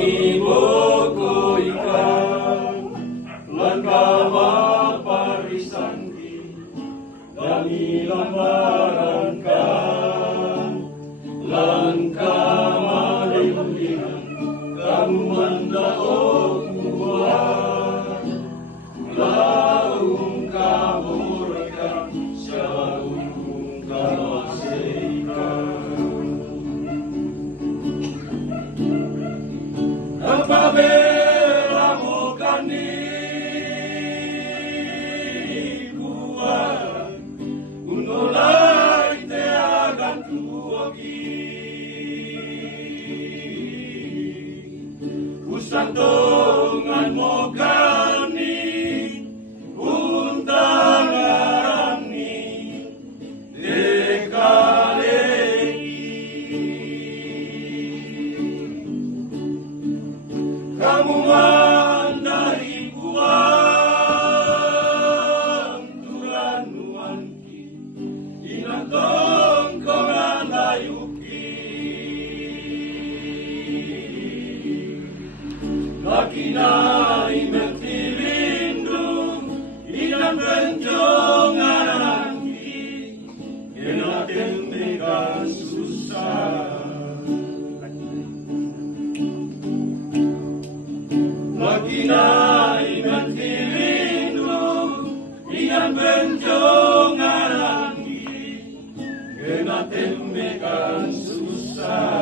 ibu ko ikan langkah parisan di dami lambaran kan langkah malilihan kamu mandaok buat laung kamu rekan syaung kamu apabila bukan kuat unolai te akan tuoki usantongan mogani untangarani kamu mandari buang turanuanki inatong kongan layuki lakina imentilindung inan benjongananki kenaten mega susah Lakina iman tilindung inan benjongananki kenaten mekan susah